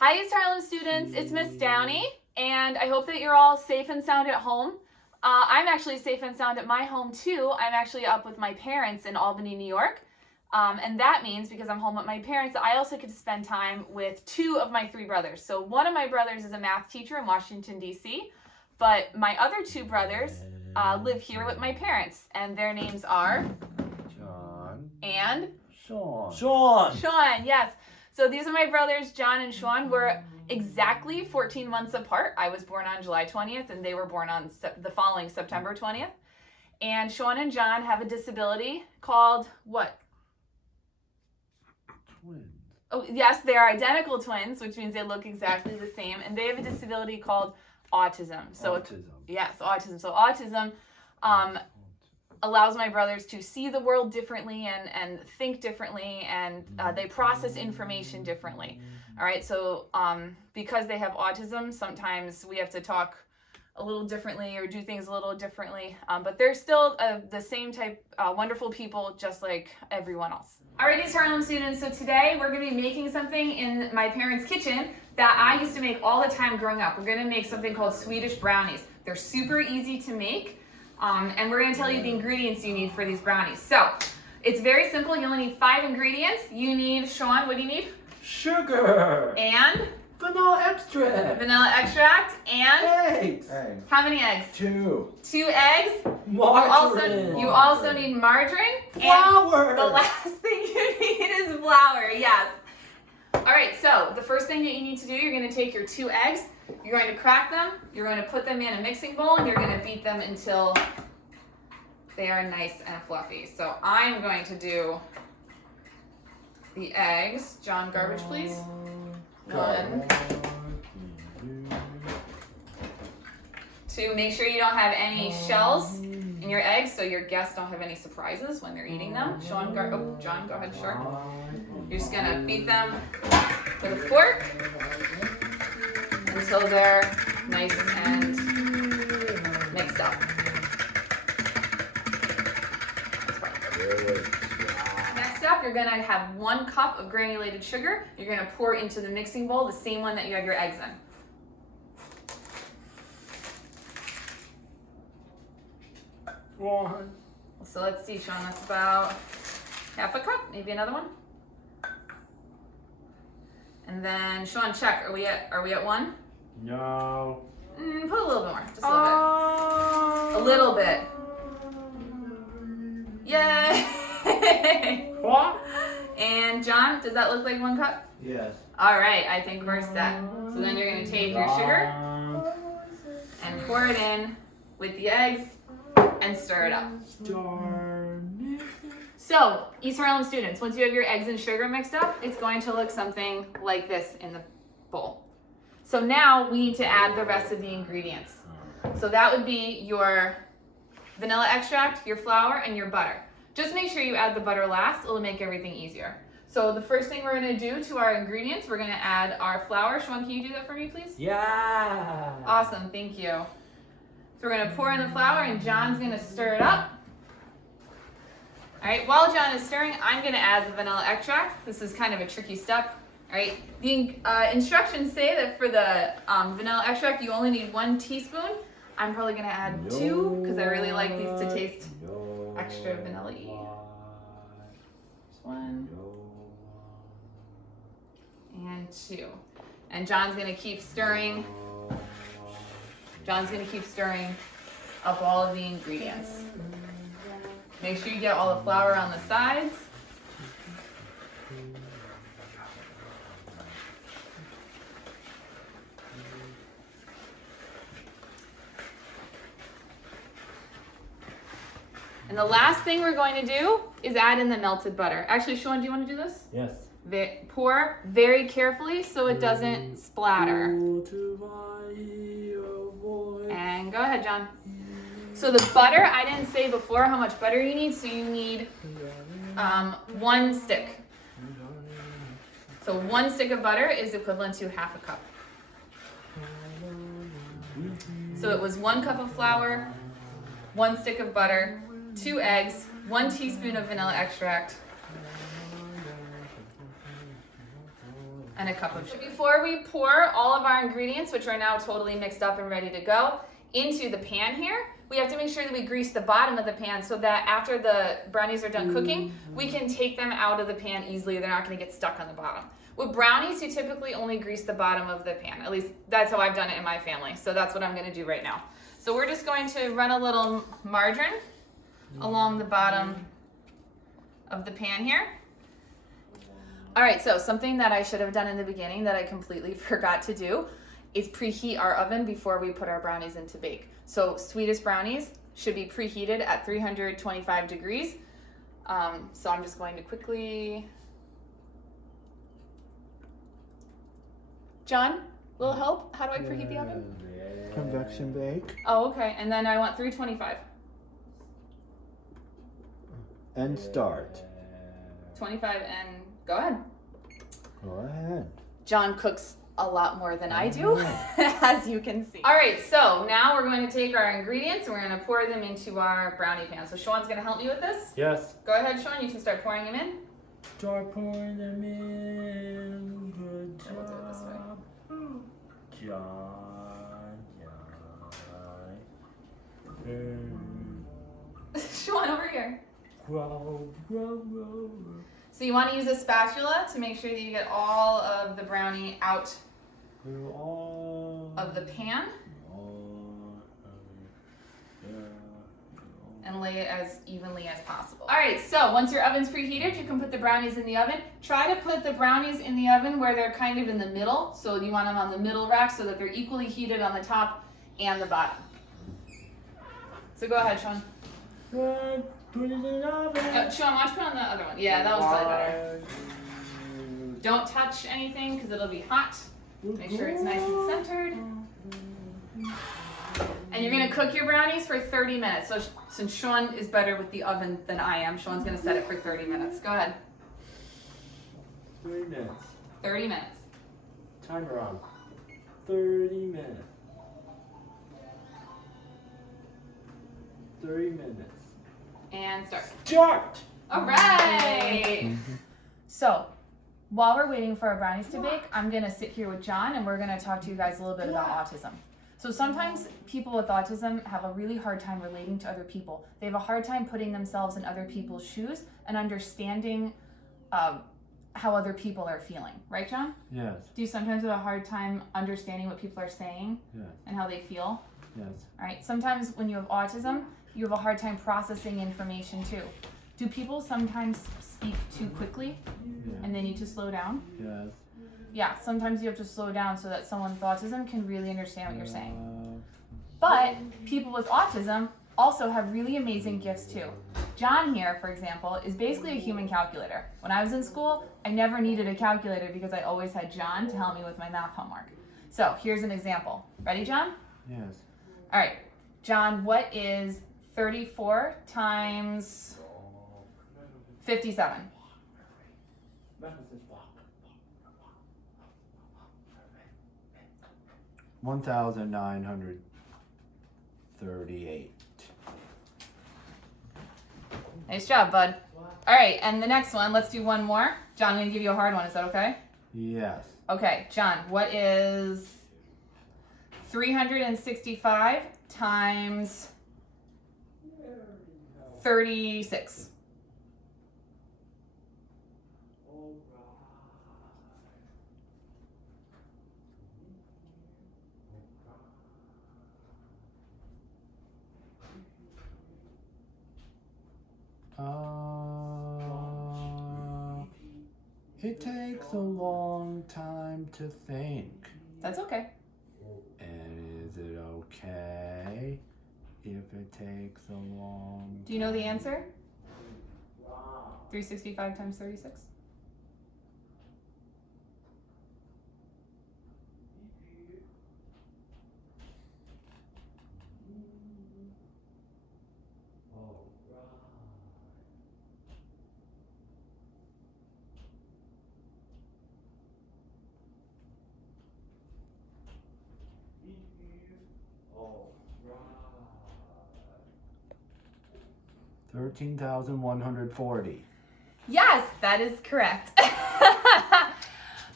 Hi East Harlem students, it's Miss Downey, and I hope that you're all safe and sound at home. I'm actually safe and sound at my home too. I'm actually up with my parents in Albany, New York. And that means, because I'm home with my parents, I also get to spend time with two of my three brothers. So one of my brothers is a math teacher in Washington, D.C., but my other two brothers live here with my parents, and their names are John and Sean. Sean, yes. So these are my brothers, John and Sean. We're exactly 14 months apart. I was born on July 20th, and they were born on the following September 20th. And Sean and John have a disability called what? Twins. Oh, yes, they are identical twins, which means they look exactly the same. And they have a disability called autism. So Autism. Yes, autism. So autism allows my brothers to see the world differently and think differently, and they process information differently. All right, so because they have autism, sometimes we have to talk a little differently or do things a little differently, but they're still the same type wonderful people, just like everyone else. Alrighty, East Harlem students, so today we're going to be making something in my parents' kitchen that I used to make all the time growing up. We're going to make something called Swedish brownies. They're super easy to make. And we're going to tell you the ingredients you need for these brownies. So, it's very simple. You only need 5 ingredients. You need, Sean, what do you need? Sugar. And? Vanilla extract. Vanilla extract. And? Eggs. How many eggs? 2. 2 eggs. Margarine. You also need margarine. Flour. And the last thing you need is flour, yes. Alright, so the first thing that you need to do, you're going to take your 2 eggs. You're going to crack them, you're going to put them in a mixing bowl, and you're going to beat them until they are nice and fluffy. So I'm going to do the eggs. John, garbage please. 1. 2, make sure you don't have any shells in your eggs, so your guests don't have any surprises when they're eating them. John, go ahead, sure. You're just going to beat them with a fork until they're nice and mixed up. Next up, you're going to have 1 cup of granulated sugar. You're going to pour into the mixing bowl, the same one that you have your eggs in. So let's see, Sean, that's about half a cup, maybe another one. And then Sean, check. Are we at 1? No. Put a little bit more, just a little bit. Yay! What? And John, does that look like 1 cup? Yes. All right, I think we're set. So then you're gonna take your sugar and pour it in with the eggs and stir it up. So, East Harlem students, once you have your eggs and sugar mixed up, it's going to look something like this in the bowl. So now we need to add the rest of the ingredients. So that would be your vanilla extract, your flour, and your butter. Just make sure you add the butter last, it'll make everything easier. So the first thing we're gonna do to our ingredients, we're gonna add our flour. Sean, can you do that for me, please? Yeah. Awesome, thank you. So we're gonna pour in the flour, and John's gonna stir it up. All right, while John is stirring, I'm gonna add the vanilla extract. This is kind of a tricky step. All right, the instructions say that for the vanilla extract, you only need 1 teaspoon. I'm probably gonna add 2 because I really like these to taste extra vanilla-y. Just 1 and 2. And John's gonna keep stirring. John's gonna keep stirring up all of the ingredients. Make sure you get all the flour on the sides. And the last thing we're going to do is add in the melted butter. Actually, Sean, do you want to do this? Yes. Pour very carefully so it doesn't splatter. And go ahead, John. So the butter, I didn't say before how much butter you need, so you need 1 stick. So 1 stick of butter is equivalent to half a cup. So it was 1 cup of flour, 1 stick of butter, 2 eggs, 1 teaspoon of vanilla extract, And a cup of sugar. Before we pour all of our ingredients, which are now totally mixed up and ready to go, into the pan here, we have to make sure that we grease the bottom of the pan so that after the brownies are done cooking, we can take them out of the pan easily. They're not going to get stuck on the bottom. With brownies, you typically only grease the bottom of the pan. At least that's how I've done it in my family. So that's what I'm going to do right now. So we're just going to run a little margarine along the bottom of the pan here. All right, so something that I should have done in the beginning that I completely forgot to do is preheat our oven before we put our brownies in to bake. So sweetest brownies should be preheated at 325 degrees. So I'm just going to quickly... John, little help? How do I preheat the oven? Convection bake. Oh, okay. And then I want 325. And start. 25 and go ahead. Go ahead. John cooks a lot more than I do, as you can see. All right, so now we're going to take our ingredients and we're going to pour them into our brownie pan. So Sean's going to help me with this. Yes. Go ahead, Sean. You can start pouring them in. Start pouring them in. Good job. We'll do it this way. Sean, over here. Grow. So you want to use a spatula to make sure that you get all of the brownie out of the pan and lay it as evenly as possible. All right, so once your oven's preheated, you can put the brownies in the oven. Try to put the brownies in the oven where they're kind of in the middle. So you want them on the middle rack so that they're equally heated on the top and the bottom. So go ahead, Sean. Good. Put it in the oven. Sean, watch put on the other one. Yeah, that one's probably better. Don't touch anything because it'll be hot. Make sure it's nice and centered. And you're gonna cook your brownies for 30 minutes. So since Sean is better with the oven than I am, Sean's gonna set it for 30 minutes. Go ahead. 30 minutes. 30 minutes. Timer on. 30 minutes. 30 minutes. And start. Start! All right. So while we're waiting for our brownies to bake, I'm gonna sit here with John and we're gonna talk to you guys a little bit about autism. So sometimes people with autism have a really hard time relating to other people. They have a hard time putting themselves in other people's shoes and understanding how other people are feeling. Right, John? Yes. Do you sometimes have a hard time understanding what people are saying and how they feel? Yes. All right. Sometimes when you have autism, you have a hard time processing information too. Do people sometimes speak too quickly and they need to slow down? Yes. Yeah, sometimes you have to slow down so that someone with autism can really understand what you're saying. But people with autism also have really amazing gifts too. John here, for example, is basically a human calculator. When I was in school, I never needed a calculator because I always had John to help me with my math homework. So here's an example. Ready, John? Yes. All right. John, what is 34 times 57? 1,938. Nice job, bud. All right, and the next one, let's do one more. John, I'm going to give you a hard one. Is that okay? Yes. Okay, John, what is 365 times 36? It takes a long time to think. That's okay. And is it okay if it takes a long Do you know the answer? 365 times 36? $13,140. Yes, that is correct.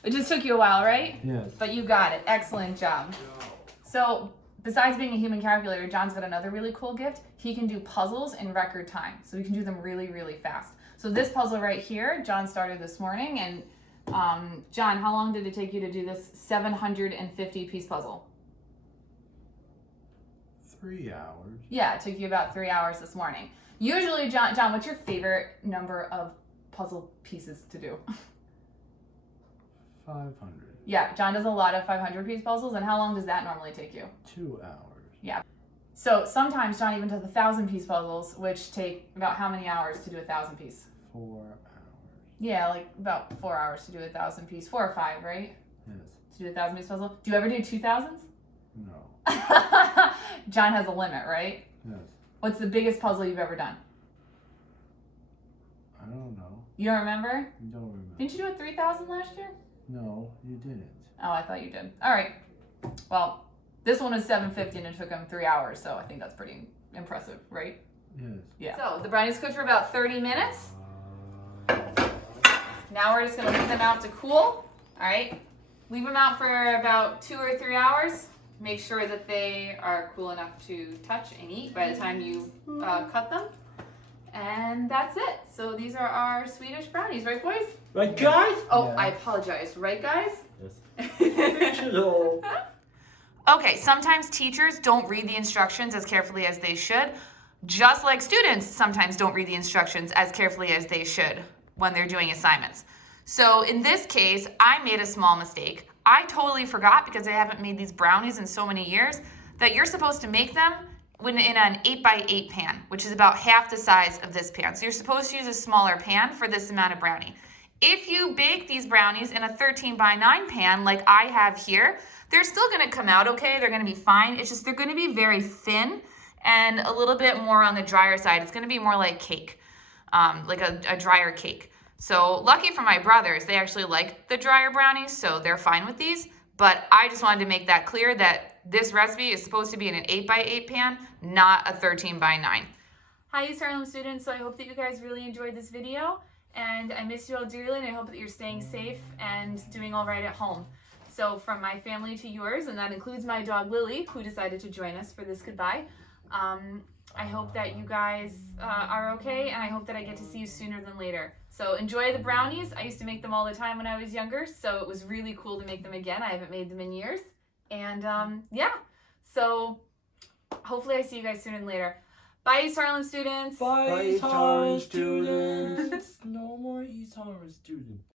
It just took you a while, right? Yes. But you got it. Excellent job. So besides being a human calculator, John's got another really cool gift. He can do puzzles in record time. So he can do them really, really fast. So this puzzle right here, John started this morning. And John, how long did it take you to do this 750-piece puzzle? 3 hours. Yeah, it took you about 3 hours this morning. Usually, John, what's your favorite number of puzzle pieces to do? 500. Yeah, John does a lot of 500-piece puzzles. And how long does that normally take you? 2 hours. Yeah. So sometimes John even does 1,000-piece puzzles, which take about how many hours to do 1,000-piece? 4 hours. Yeah, like about 4 hours to do 1,000-piece. 4 or 5, right? Yes. To do 1,000-piece puzzle. Do you ever do 2,000s? No. John has a limit, right? Yes. What's the biggest puzzle you've ever done? I don't know. You don't remember? I don't remember. Didn't you do a 3,000 last year? No, you didn't. Oh, I thought you did. All right. Well, this one was 750 and it took him 3 hours, so I think that's pretty impressive, right? Yes. Yeah. So the brownies cooked for about 30 minutes. Now we're just gonna leave them out to cool. All right. Leave them out for about 2 or 3 hours. Make sure that they are cool enough to touch and eat by the time you cut them. And that's it. So these are our Swedish brownies, right, boys? Right, guys? Oh, Yeah. I apologize. Right, guys? Yes. Hello. Okay, sometimes teachers don't read the instructions as carefully as they should, just like students sometimes don't read the instructions as carefully as they should when they're doing assignments. So in this case, I made a small mistake. I totally forgot, because I haven't made these brownies in so many years, that you're supposed to make them in an 8x8 pan, which is about half the size of this pan. So you're supposed to use a smaller pan for this amount of brownie. If you bake these brownies in a 13x9 pan like I have here, they're still gonna come out okay, they're gonna be fine. It's just they're gonna be very thin and a little bit more on the drier side. It's gonna be more like cake, like a drier cake. So lucky for my brothers, they actually like the drier brownies, so they're fine with these. But I just wanted to make that clear that this recipe is supposed to be in an 8x8 pan, not a 13x9. Hi, East Harlem students. So I hope that you guys really enjoyed this video. And I miss you all dearly, and I hope that you're staying safe and doing all right at home. So from my family to yours, and that includes my dog Lily, who decided to join us for this goodbye. I hope that you guys are okay, and I hope that I get to see you sooner than later. So enjoy the brownies. I used to make them all the time when I was younger, so it was really cool to make them again. I haven't made them in years. And yeah, so hopefully I see you guys sooner than later. Bye, East Harlem students. Bye, Bye, East Harlem students. students. No more East Harlem students.